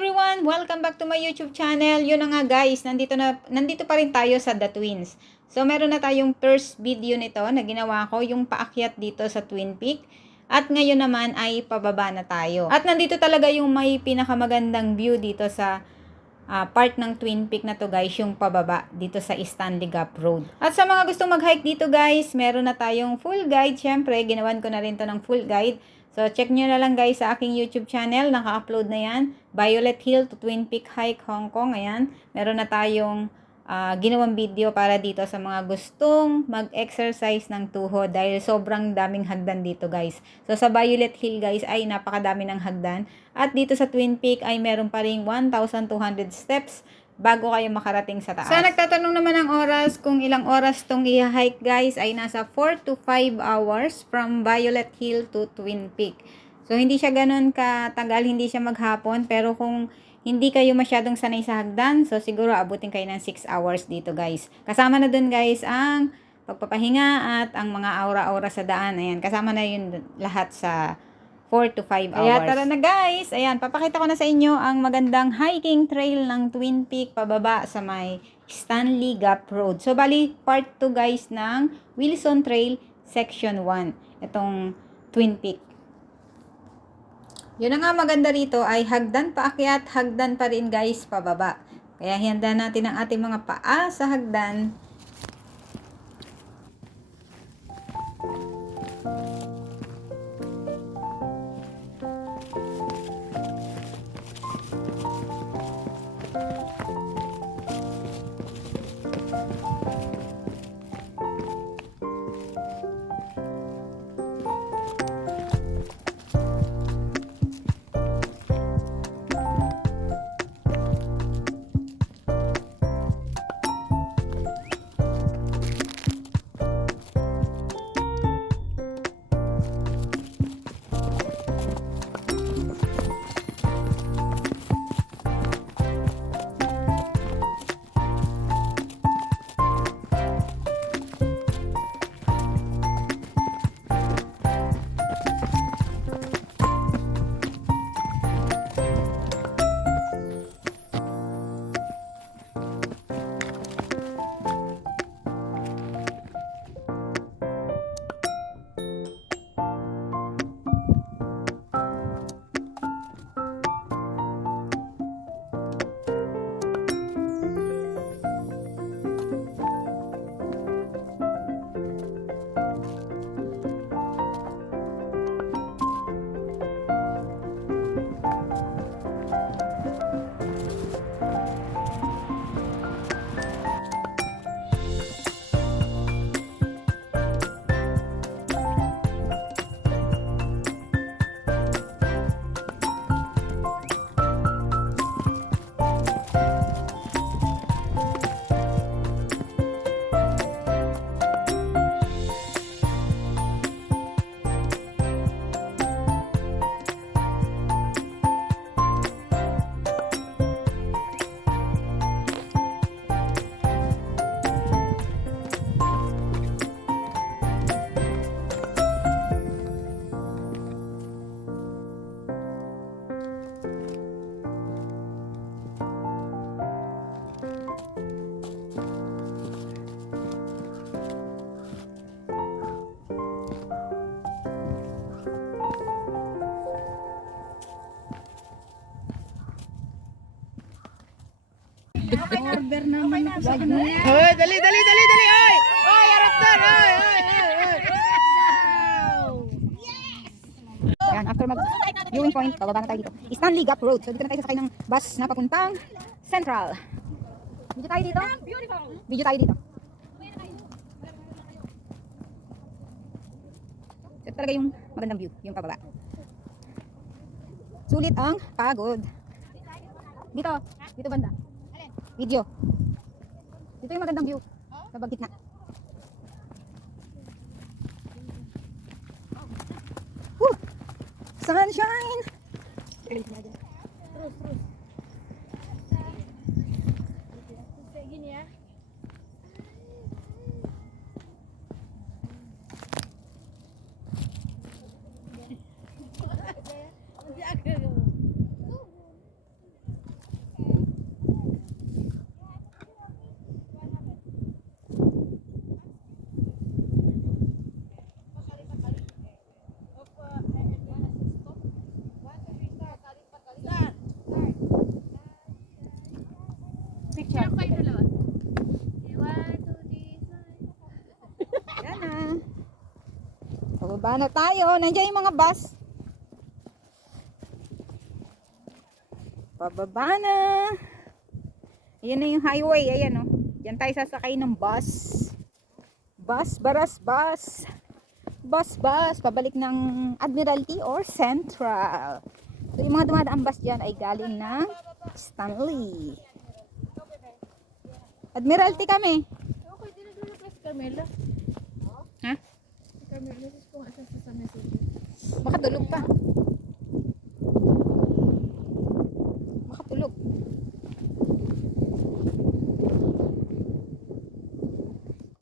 everyone! Welcome back to my YouTube channel. Yun na nga guys, nandito pa rin tayo sa The Twins. So meron na tayong first video nito na ginawa ko, yung paakyat dito sa Twin Peak. At ngayon naman ay pababa na tayo. At nandito talaga yung may pinakamagandang view dito sa part ng Twin Peak na to guys, yung pababa dito sa Stanley Gap Road. At sa mga gustong mag-hike dito guys, meron na tayong full guide. Syempre, ginawan ko na rin to ng full guide. So, check nyo na lang guys sa aking YouTube channel. Naka-upload na yan. Violet Hill to Twin Peak Hike, Hong Kong. Ayan. Meron na tayong ginawang video para dito sa mga gustong mag-exercise ng tuhod dahil sobrang daming hagdan dito guys. So, sa Violet Hill guys ay napakadami ng hagdan. At dito sa Twin Peak ay meron pa ring 1,200 steps bago kayo makarating sa taas. Sa nagtatanong naman ng oras, kung ilang oras tong i-hike guys, ay nasa 4 to 5 hours from Violet Hill to Twin Peak. So, hindi siya ganun katagal, hindi siya maghapon, pero kung hindi kayo masyadong sanay sa hagdan, so siguro abutin kayo ng 6 hours dito guys. Kasama na dun guys ang pagpapahinga at ang mga aura-aura sa daan. Ayan, kasama na yun lahat sa 4 to 5 hours. Kaya tara na guys. Ayan, papakita ko na sa inyo ang magandang hiking trail ng Twin Peak pababa sa may Stanley Gap Road. So, bali, part 2 guys ng Wilson Trail Section 1. Itong Twin Peak. Yun na nga maganda rito ay hagdan paakyat, hagdan pa rin guys pababa. Kaya handa natin ang ating mga paa sa hagdan. Order naman ako sa kanya. Hoy, dali, dali, dali, dali. Oy! Oy, harap na. Oy, oy, oy. Ayan, after mag-viewing point, bababa na tayo dito. Stanley Gap Road. So dito na tayo sasakay ng bus na papuntang Central. Video tayo dito. Video tayo dito. Ito talaga yung magandang view, yung pababa. Sulit ang pagod. Dito, dito banda. Video. Dito yung magandang view. Sa gitna. Woo! Sunshine! Terus. Gini ya. kayo dalawa. Okay, 1, 2, 3, Yan na. Pababa na tayo. Nandiyan yung mga bus. Pababa na. Ayan na yung highway. Ayan o. Diyan tayo sasakay ng bus. Bus, baras, bus. Bus, bus. Pabalik ng Admiralty or Central. So yung mga dumadaang bus dyan ay galing ng Stanley. Admiralty kami. Okay, di na doon plus Carmela. Ha? Carmela, sis kung asa sa message. Baka tulog pa. Baka tulog.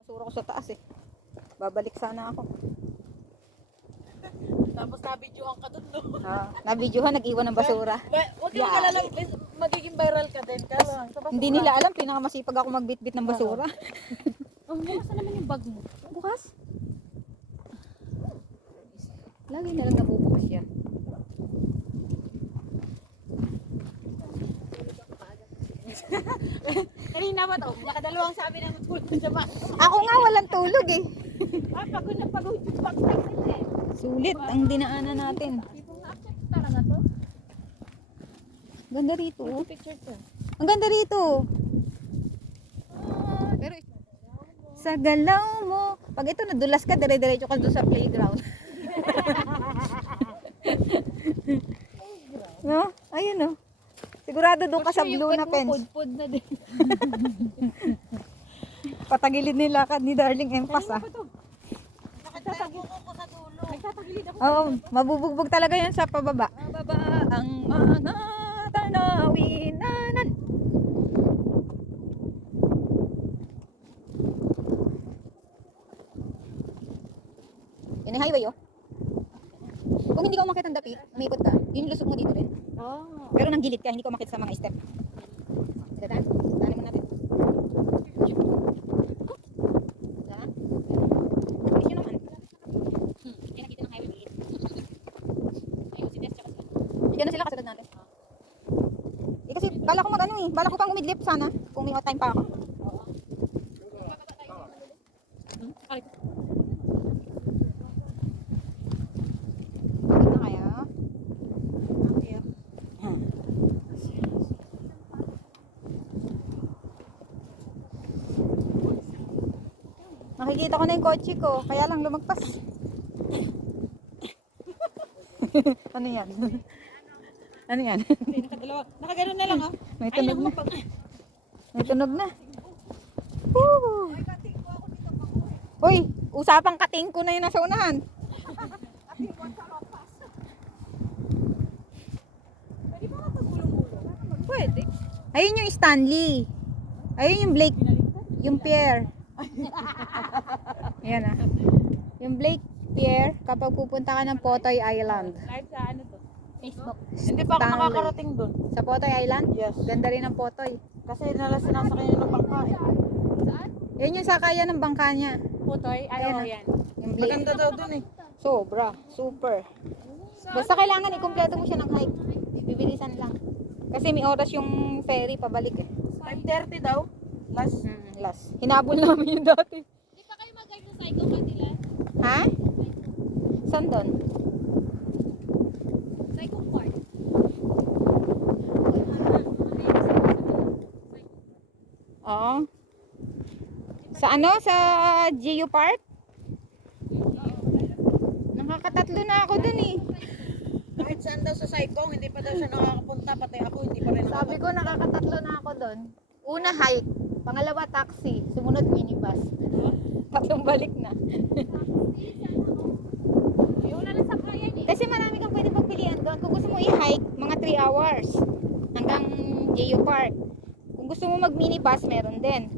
Basura ko sa taas eh. Babalik sana ako. Tapos nabidyohan ka doon, no? Nabidyohan, nag-iwan ng basura. Huwag kang alala, magiging viral ka din. Kala, sa basura. Hindi nila alam, pinakamasipag ako magbitbit ng basura. Oh, bukas na naman yung bag mo. Bukas? Lagi na lang nabubukas yan. Kanina ba to? Nakadalawang sabi na matulog sa bag. Ako nga walang tulog eh. Pagod na pagod yung backpack nila eh. Sulit ang dinaanan natin. Tipong na-accept talaga to. Ganda rito. Oh. Picture to. Ang ganda rito. Pero sa galaw mo, pag ito nadulas ka, dire-diretso ka doon sa playground. No? Ayun no. Sigurado doon ka sa blue na fence. Pud na din. Patagilid nila ka ni Darling Empas ah. Nagtatagilid ako sa dulo. Nagtatagilid ako. Oo, mabubugbog talaga yan sa pababa. Pababa ang mga tanawinan. Yan ang highway oh. Kung hindi ka umakit ang dapit, umikot ka, yung lusog mo dito rin. Oh. Pero nang gilid ka, hindi ka umakit sa mga step. Dadaan, daanin mo natin. Daan. Bilis nyo naman. Yan nakita ng highway. Ayun, si Des tsaka sila. Hindi na sila kasunod natin. Eh kasi bala ko mag ano eh, bala ko pang umidlip sana kung may time pa ako. Ano kaya? Nakikita ko na yung kotse ko, kaya lang lumagpas. Ano yan? Ano yan? Nakadalawa. Nakaganoon na lang oh. May tunog na. May tunog na. Woo! Uy, usapang kating ko na yun nasa unahan. Pwede. Ayun yung Stanley. Ayun yung Blake. Yung Pierre. Ayan ah. Yung Blake Pierre, kapag pupunta ka ng Potoy Island. Live sa ano to? Facebook. Hindi pa ako Stanley. nakakarating doon. Sa Potoy Island? Yes. Ganda rin ang Potoy. Kasi sinasakay niya ng bangka eh. Yan yung sakayan ng bangka niya. Putoy? Ayan Ano ah. yan? Yung Blake. Maganda daw doon eh. Sobra. Super. Basta kailangan ikumpleto mo siya ng hike. Bibilisan lang. Kasi may oras yung ferry pabalik eh. 5:30 daw. Last. Last. Hinabol namin yung dati. Di pa kayo mag-guide sa Psycho kanila? Ha? Saan doon? Psycho Park. Oo. Sa ano? Sa Geo Park? Nakakatatlo na ako dun eh. Kahit saan daw sa Saikong, hindi pa daw siya nakakapunta. Pati ako, hindi pa rin Sabi ko nakakatatlo na ako dun. Una hike. Pangalawa taxi. Sumunod minibus. Tatlong balik na. Yung na sa kayan eh. Kasi marami kang pwede pagpilian doon. Kung gusto mo i-hike, mga 3 hours hanggang Geo Park. Kung gusto mo mag-minibus, meron din.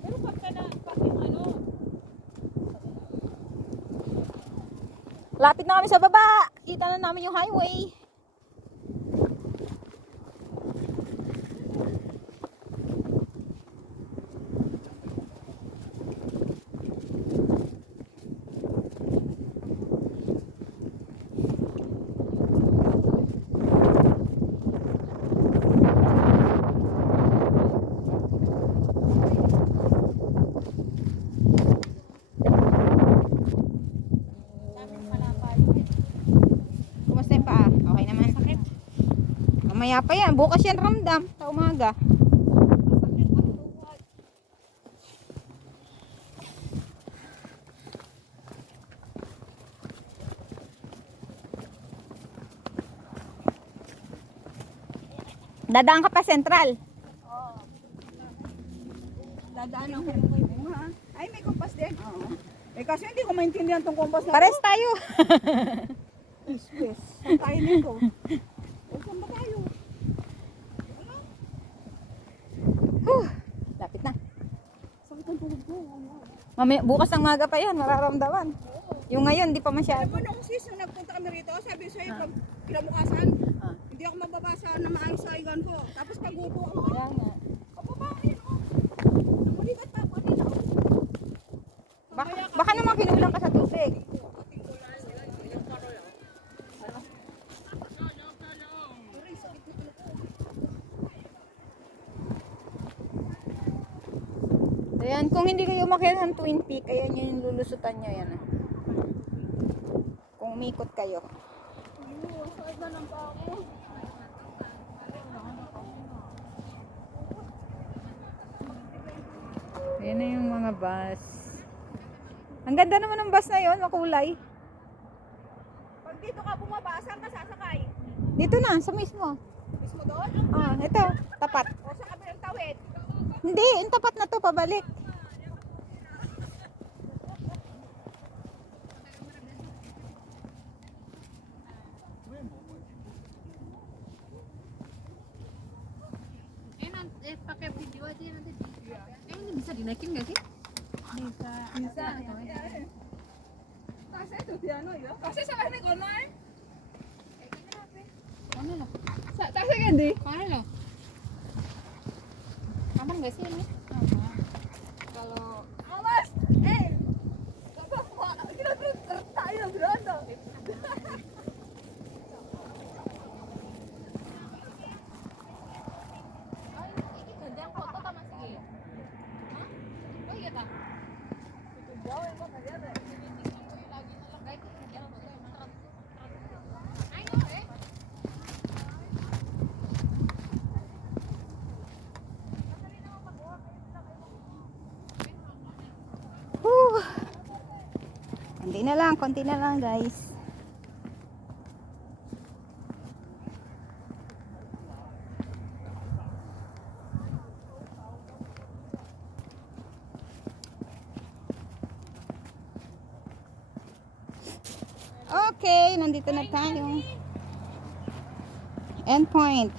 Pero pagka yung ano, Lapit na kami sa baba. Kita na namin yung highway. Kamusta yung paa? Okay naman. Sakit. Mamaya pa yan. Bukas yan ramdam sa umaga. Dadaan ka pa Central. Dadaan ako kay Bunga. Ay, may kompas din. Oo. Eh, kasi hindi ko maintindihan tong kompas na Pares tayo. Yes. Saan tayo nito? O, saan ba tayo? Lapit na. Sakit ang tulog ko. Mamaya, bukas ng maga pa yan, mararamdaman. Yung ngayon, di pa Alam masyado. mo, nung sis, nung nagpunta kami rito, sabi ko sa'yo, kinabukasan, hindi ako mababasa na maayos sa igan ko. Tapos pag upo ako, Kaya nga. kapaba, ayun o. Namuligat pa ako nila. Baka naman kinulang ka sa tubig. Ayan, kung hindi kayo umakyat ng Twin Peak, ayan yung lulusutan nyo, yan. Kung umikot kayo. Ayan na yung mga bus. Ang ganda naman ng bus na yon, makulay. Pag dito ka bumaba, saan ka sasakay? Dito na, sa mismo. Mismo doon? Ah, ito, tapat. O sa kabilang tawid? Hindi, yung tapat na to, pabalik. Pakai video aja nanti. Ini bisa dinaikin nggak sih? Bisa. Kasi ito, di ano yun? Kasi sa kanin ko na eh. Mana loh? Kasi hindi. Mana loh? Aman nggak sih ini? Aman. Kalau Awas! Eh! Kapag kita tayo, beranda. ini gajah foto tak masih? Hah? Oh iya tak? Ayo, eh. Whew. Konti na lang guys. Okay, nandito na tayo. Endpoint.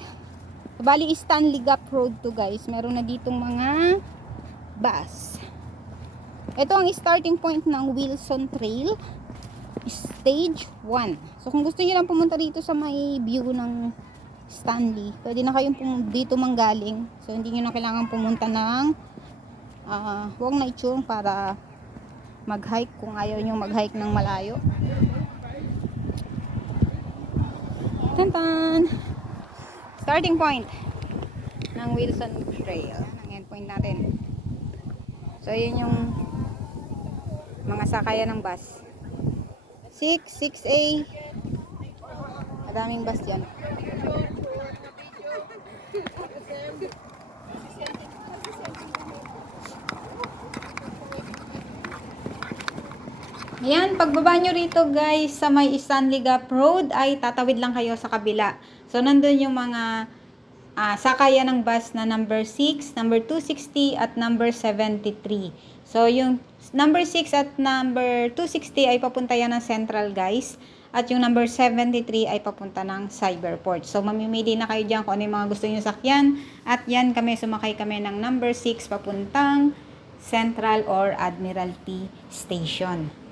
Bali, Stanley Gap Road to guys. Meron na ditong mga bus. Ito ang starting point ng Wilson Trail. Stage 1. So kung gusto niyo lang pumunta dito sa may view ng Stanley, pwede na kayong dito manggaling. So hindi niyo na kailangan pumunta ng Huwag na Ichung para mag-hike kung ayaw niyo mag-hike ng malayo. Tantan! Starting point ng Wilson Trail. Ang endpoint natin. So yun yung mga sakayan ng bus. 6A. Madaming bus dyan. Ayan, pagbaba nyo rito guys sa may Stanley Gap Road ay tatawid lang kayo sa kabila. So nandun yung mga sakayan ng bus na number 6, number 260 at number 73. So yung number 6 at number 260 ay papunta yan ng Central guys. At yung number 73 ay papunta ng Cyberport. So mamimili na kayo dyan kung ano yung mga gusto nyo sakyan. At yan kami, sumakay kami ng number 6 papuntang Central or Admiralty Station.